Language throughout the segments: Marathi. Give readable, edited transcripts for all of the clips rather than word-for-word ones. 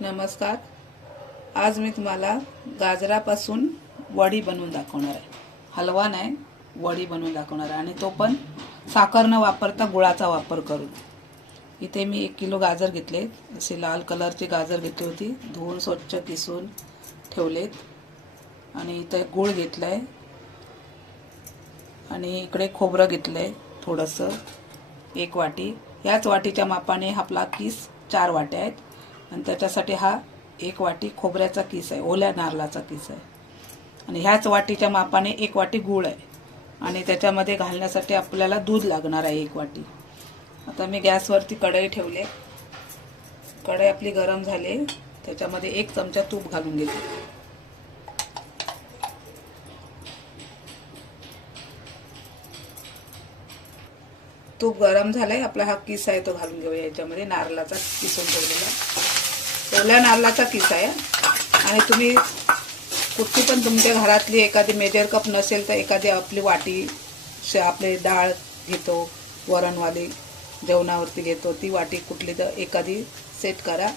नमस्कार. आज मी तुम्हाला गाजरापासून वडी बनवून दाखवणार आहे. हलवा नाही, वडी बनवून दाखवणार आहे आणि तो पण साखर न वापरता गुळाचा वापर करून. इथे मी 1 किलो गाजर घेतले. असे लाल कलरचे गाजर घेतली होती. धुवून स्वच्छ किसून ठेवलेत. आणि इथे गुळ घेतलाय आणि इकडे खोबरं घेतलंय थोडंसं 1 वाटी. याच वाटीच्या मापाने आपला किस 4 वाट्या आहेत आणि त्याच्यासाठी हा 1 वाटी खोबऱ्याचा किस आहे, ओल्या नारळाचा किस आहे. आणि ह्याच वाटीच्या मापाने 1 वाटी गूळ आहे आणि त्याच्यामध्ये घालण्यासाठी आपल्याला दूध लागणार आहे 1 वाटी. आता मी गॅसवरती कढई ठेवले. कढई आपली गरम झाली. त्याच्यामध्ये 1 चमचा तूप घालून घेते. तूप गरम झालंय. आपला हा किस आहे तो घालून घेऊया. याच्यामध्ये नारळाचा किसून ठेवलेला ओल्या नारळाचा किस आहे. आणि तुम्ही कुठली पण तुमच्या घरातली एखादी मेजर कप नसेल तर एखादी आपली वाटी, आपली डाळ घेतो वरणवाली जेवणावरती घेतो ती वाटी कुठली तर एखादी सेट करा.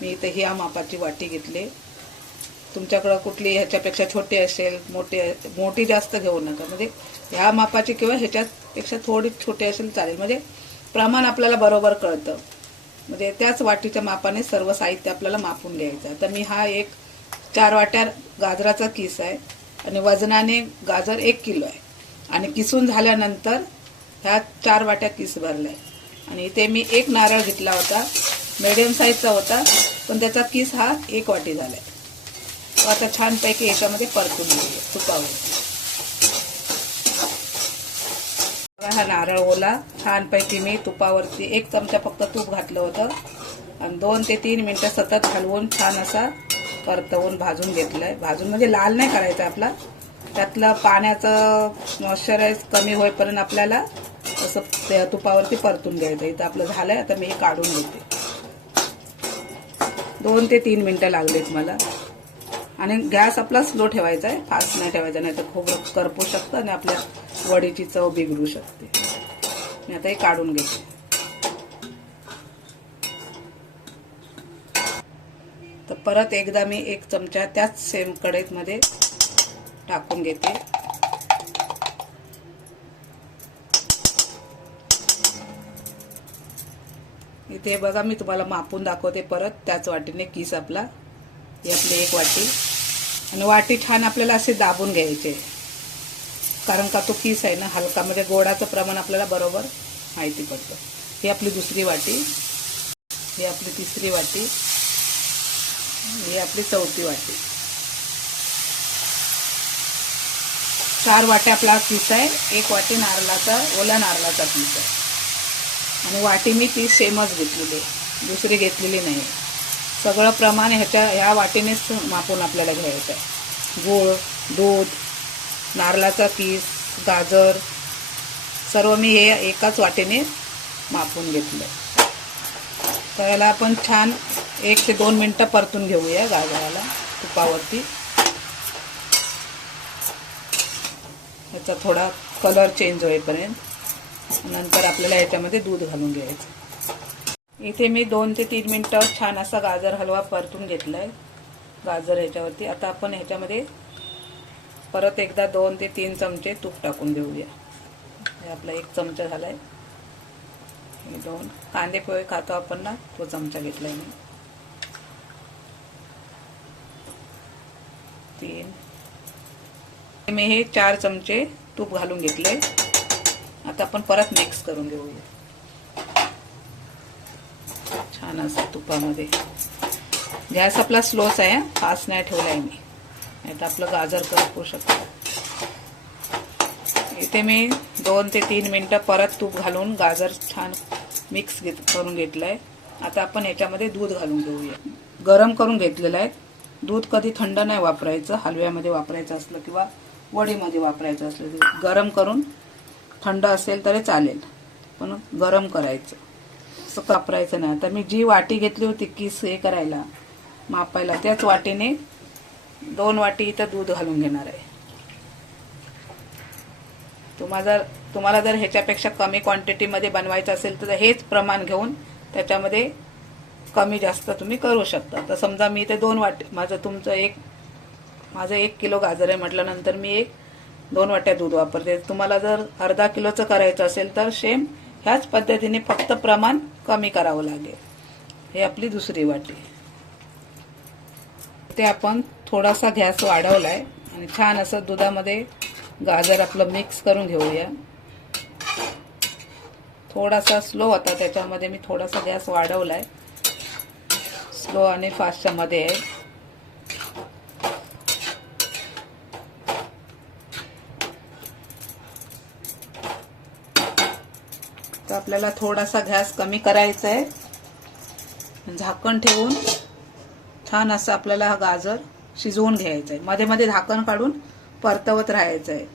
मी इथे ह्या मापाची वाटी घेतली. तुमच्याकडे कुठली ह्याच्यापेक्षा छोटी असेल, मोठी जास्त घेऊ नका. म्हणजे ह्या मापाची किंवा ह्याच्यापेक्षा थोडी छोटी असेल चालेल. म्हणजे प्रमाण आपल्याला बरोबर कळतं. म्हणजे त्याच वाटीच्या मापाने सर्व साहित्य आपल्याला मापून घ्यायचं. तर मी हा 4 वाट्या गाजराचा किस आहे आणि वजनाने गाजर 1 किलो आहे आणि किसून झाल्यानंतर ह्या 4 वाट्या किस भरलाय. आणि इथे मी 1 नारळ घेतला होता, मीडियम साईजचा होता, पण त्याचा किस हा 1 वाटी झालाय. तो आता छानपैकी याच्यामध्ये परतून घेऊया तुपावर. हा नारळ ओला छानपैकी मी तुपावरती 1 चमचा फक्त तूप घातलं होतं आणि 2 ते 3 मिनिटं सतत हलवून छान असा परतवून भाजून घेतलाय. भाजून म्हणजे लाल नाही करायचा आपला. त्यातलं पाण्याचं मॉइश्चराइज कमी होईपर्यंत आपल्याला असं तुपावरती परतून घ्यायचं. इथं आपलं झालंय. आता मी हे काढून घेते. 2 ते 3 मिनिटं लागलेत मला. आणि गॅस आपला स्लो ठेवायचा आहे, फास्ट नाही ठेवायचा, नाही तर खोबरं करपू शकतं आणि आपल्या वडीची चव बिघडू शकते. मी आता हे काढून घेते. तर परत एकदा मी 1 चमचा त्याच सेम कढईत मध्ये टाकून घेते. इथे बघा मी तुम्हाला मापून दाखवते परत. त्याच वाटीने किस आपला, ही आपली 1 वाटी. आणि वाटी छान आपल्याला असे दाबून घ्यायचे, कारण का तो किस आहे ना हलका, म्हणजे गोडाचं प्रमाण आपल्याला बरोबर माहिती पडतं. ही आपली 2री वाटी, ही आपली 3री वाटी, ही आपली 4थी वाटी. 4 वाट्या आपला किस आहे. 1 वाटी नारळाचा, ओल्या नारळाचा किस आहे. आणि वाटी मी ती सेमच घेतलेली आहे, दुसरी घेतलेली नाही. सगळं प्रमाण ह्या वाटीनेच मापून आपल्याला घ्यायचं आहे. गूळ, दूध, नारळाचा किस, गाजर सर्व मी हे एकाच वाटीने मापून घेतलं. तर याला आपण छान 1 ते 2 मिनिटं परतून घेऊया गाजराला तुपावरती. याचा थोडा कलर चेंज होईपर्यंत. नंतर आपल्याला याच्यामध्ये दूध घालून घ्यायचं. इथे मी 2 ते 3 मिनिटं छान असा गाजर हलवा परतून घेतलाय गाजर ह्याच्यावरती. आता आपण ह्याच्यामध्ये परत एकदा 2 ते 3 चमचे तूप टाकून देऊया. हे आपला 1 चमचा झालाय. 2 कांदे पोहे खातो आपण ना, तो चमचा घेतलाय मी. 3 मी हे 4 चमचे तूप घालून घेतले. आता आपण परत मिक्स करून घेऊया छान असं तुपामध्ये. गॅस आपला स्लोच आहे, फास्ट नाही ठेवलाय मी, नाही तर आपलं गाजर करपू शकतं. इथे मी 2 ते 3 मिनिटं परत तूप घालून गाजर छान मिक्स करून घेतलंय. आता आपण याच्यामध्ये दूध घालून घेऊया. गरम करून घेतलेलं आहे दूध. कधी थंड नाही वापरायचं. हलव्यामध्ये वापरायचं असलं किंवा वडीमध्ये वापरायचं असलं तर गरम करून, थंड असेल तरी चालेल पण गरम करायचं, असं वापरायचं नाही. आता मी जी वाटी घेतली होती किस हे करायला मापायला, त्याच वाटीने 2 वाटी इथं दूध घालून घेणार आहे. तुम्हाला जर ह्याच्यापेक्षा कमी क्वांटिटीमध्ये बनवायचं असेल तर हेच प्रमाण घेऊन त्याच्यामध्ये कमी जास्त तुम्ही करू शकता. तर समजा मी ते 2 वाटी, माझं 1 किलो गाजर आहे म्हटल्यानंतर मी 2 वाट्या दूध वापरते. तुम्हाला जर अर्धा किलोचं करायचं असेल तर सेम ह्याच पद्धतीने फक्त प्रमाण कमी करावं लागेल. हे आपली दुसरी वाटी. ते आपण थोडासा गॅस वाढवलाय आणि छान असं दुधामध्ये गाजर आपलं मिक्स करून घेऊया. थोडासा स्लो होता त्याच्यामध्ये मी थोडासा गॅस वाढवलाय. स्लो आणि फास्टच्या मध्ये आहे. तर आपल्याला थोडासा गॅस कमी करायचा आहे. झाकण ठेवून छान असं आपल्याला हा गाजर शिजवून घ्यायचं आहे. मध्ये मध्ये झाकण काढून परतवत राहायचं आहे.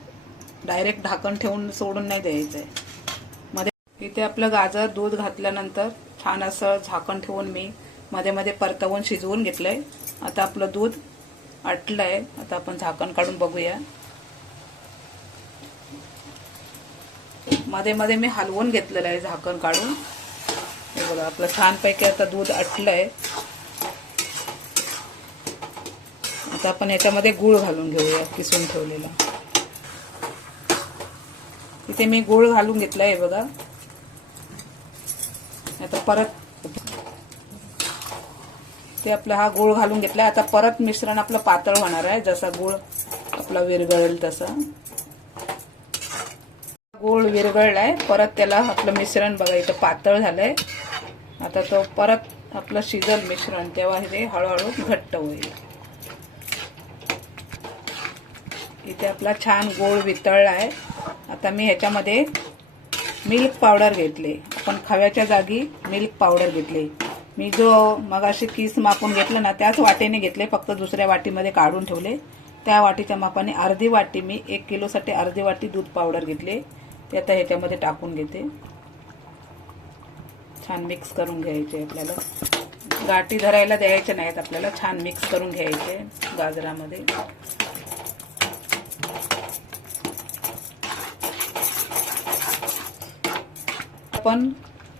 डायरेक्ट झाकण ठेवून सोडून नाही द्यायचं आहे. मध्ये इथे आपलं गाजर दूध घातल्यानंतर छान असं झाकण ठेवून मी मध्ये मध्ये परतवून शिजवून घेतलंय. आता आपलं दूध आटलंय. आता आपण झाकण काढून बघूया. मध्ये मध्ये मी हलवून घेतलेलं आहे झाकण काढून. हे बघा आपलं छानपैकी आता दूध आटलंय. आता आपण याच्यामध्ये गूळ घालून घेऊया किसून ठेवलेला. इथे मी गूळ घालून घेतलाय बघा. आता परत ते आपला हा गूळ घालून घेतलाय. आता परत मिश्रण आपलं पातळ होणार आहे. जसा गूळ आपला विरघळेल तसा. गूळ विरघळलाय. परत त्याला आपलं मिश्रण बघा इथं पातळ झालंय. आता तो परत आपलं शिजल मिश्रण तेव्हा हे हळूहळू घट्ट होईल. इथे आपला छान गूळ वितळला आहे. आता मी ह्याच्यामध्ये मिल्क पावडर घेतले. आपण खव्याच्या जागी मिल्क पावडर घेतले. मी जो मगाशी किस मापून घेतलं ना त्याच वाटीने घेतले. फक्त दुसऱ्या वाटीमध्ये काढून ठेवले. त्या वाटीच्या मापाने अर्धी वाटी मी 1 किलोसाठी अर्धी वाटी दूध पावडर घेतले. ते आता ह्याच्यामध्ये टाकून घेते. छान मिक्स करून घ्यायचे. आपल्याला गाठी धरायला द्यायचे नाहीत. आपल्याला छान मिक्स करून घ्यायचे गाजरामध्ये. आपण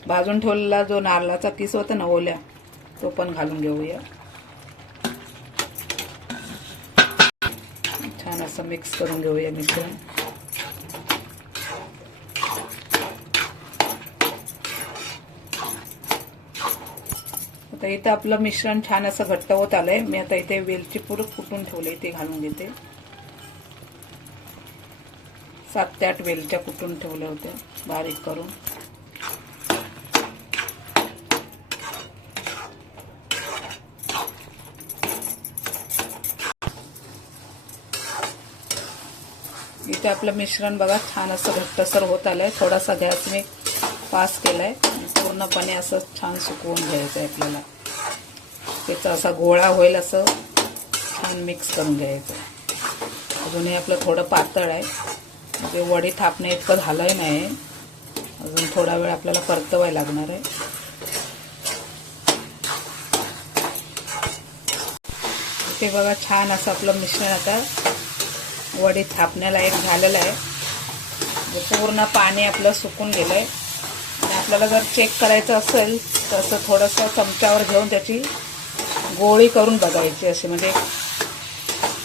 भाजून ठेवलेला जो नारळाचा किस होता ना ओल्या, तो पण घालून घेऊया. छान असं मिक्स करून घेऊया मिश्रण. आता इथं आपलं मिश्रण छान असं घट्ट होत आलंय. मी आता इथे वेलची पूड कुटून ठेवले ते घालून घेते. 7 ते 8 वेलच्या कुटून ठेवल्या होत्या बारीक करून. इथे आपलं मिश्रण बघा छान असं घट्टसर होत आलंय. थोडासा गॅस मी फास्ट केलाय. पूर्णपणे असं छान सुकवून घ्यायचं आहे आपल्याला. त्याचा असा गोळा होईल असं छान मिक्स करून घ्यायचं. अजूनही आपलं थोडं पातळ आहे. म्हणजे वडी थापणे इतकं झालंय नाही. अजून थोडा वेळ आपल्याला परतवायला लागणार आहे. इथे बघा छान असं आपलं मिश्रण आता वडी थापण्याला एक झालेलं आहे. पूर्ण पाणी आपलं सुकून गेलंय. आणि आपल्याला जर चेक करायचं असेल तर असं थोडंसं चमच्यावर घेऊन त्याची गोळी करून बघायची. अशी म्हणजे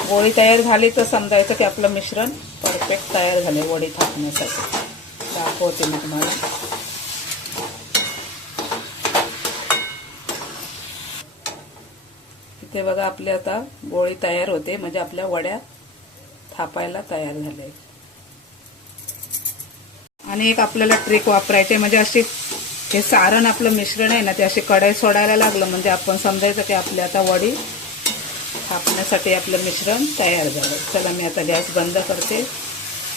गोळी तयार झाली तर समजायचं की आपलं मिश्रण परफेक्ट तयार झालंय वडी थापण्यासाठी. दाखवते मी तुम्हाला. इथे बघा आपली आता गोळी तयार होते. म्हणजे आपल्या वड्या थापायला तयार झाले. आणि एक आपल्याला ट्रिक वापरायचे. म्हणजे अशी हे सारण आपलं मिश्रण आहे ना ते अशी कढई सोडायला लागलं म्हणजे आपण समजायचं की आपली आता वडी थापण्यासाठी आपलं मिश्रण तयार झालं. चला मी आता गॅस बंद करते.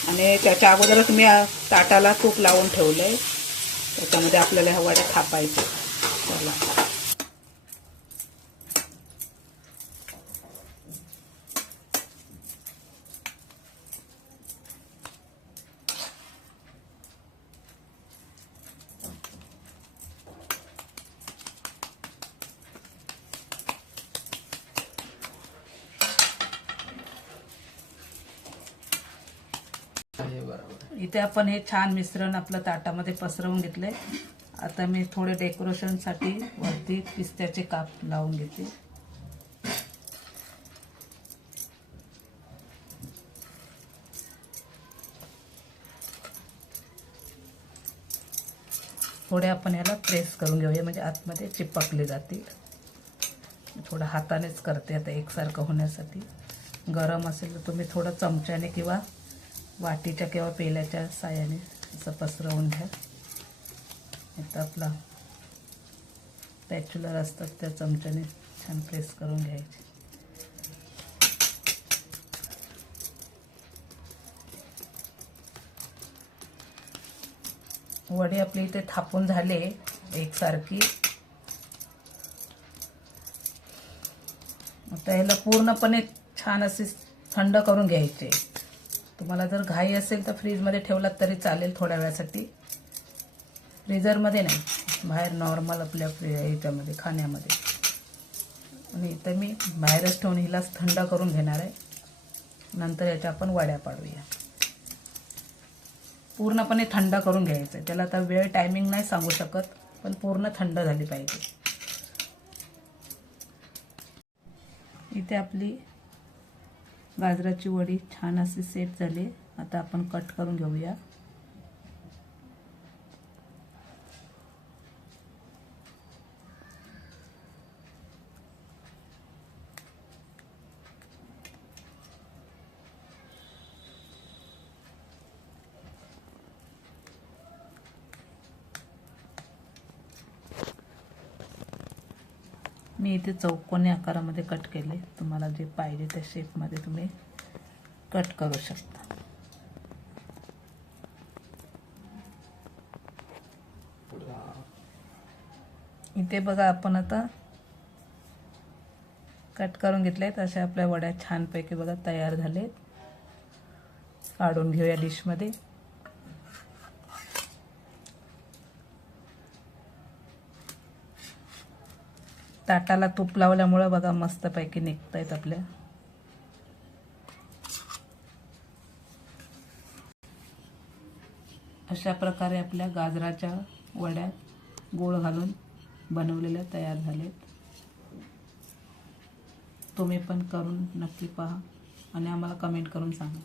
आणि त्याच्या अगोदरच मी ताटाला तूप लावून ठेवलंय. त्याच्यामध्ये आपल्याला ह्या वड्या थापायच्या. चला इथे आपण हे छान मिश्रण आपलं ताटामध्ये पसरवून घेतलंय. आता मी थोडे डेकोरेशनसाठी वरती पिस्त्याचे काप लावून घेते. थोडे आपण ह्याला प्रेस करून घेऊया म्हणजे आतमध्ये चिपकले जातील. थोडं हातानेच करते आता एकसारखं होण्यासाठी. गरम असेल तर तुम्ही थोडं चमच्याने किंवा वाटीच्या किंवा पेल्याच्या साहाय्याने असं पसरवून घ्या. आता आपला स्पॅच्युलर असतात त्या चमच्याने छान प्रेस करून घ्यायचे. वडी आपली इथे थापून झाले एकसारखी. आता याला पूर्णपणे छान असे थंड करून घ्यायचे. तुम्हाला जर घाई असेल तर फ्रीजमध्ये ठेवलात तरी चालेल थोड्या वेळासाठी. फ्रीजरमध्ये नाही, बाहेर नॉर्मल आपल्या याच्यामध्ये खाण्यामध्ये. आणि इथं मी बाहेरच ठेवून हिलाच थंड करून घेणार आहे. नंतर याच्या आपण वड्या पाडूया. पूर्णपणे थंड करून घ्यायचं आहे. त्याला आता वेळ टायमिंग नाही सांगू शकत, पण पूर्ण थंड झाली पाहिजे. इथे आपली गाजराची वडी छान अशी सेट झाली. आता आपण कट करून घेऊया. मी इथे चौकोनी आकारामध्ये कट केले. तुम्हाला जे पाहिजे त्या शेपमध्ये तुम्ही कट करू शकता. इथे बघा आपण आता कट करून घेतलेत. अशा आपल्या वड्या छानपैकी बघा तयार झाले. काढून घेऊया डिशमध्ये. ताटाला तूप लावल्यामुळे बघा मस्तपैकी निघतायत आपल्या. अशा प्रकारे आपल्या गाजराच्या वड्या गोळ घालून बनवलेल्या तयार झालेत. तुम्ही पण करून नक्की पहा आणि आम्हाला कमेंट करून सांगा.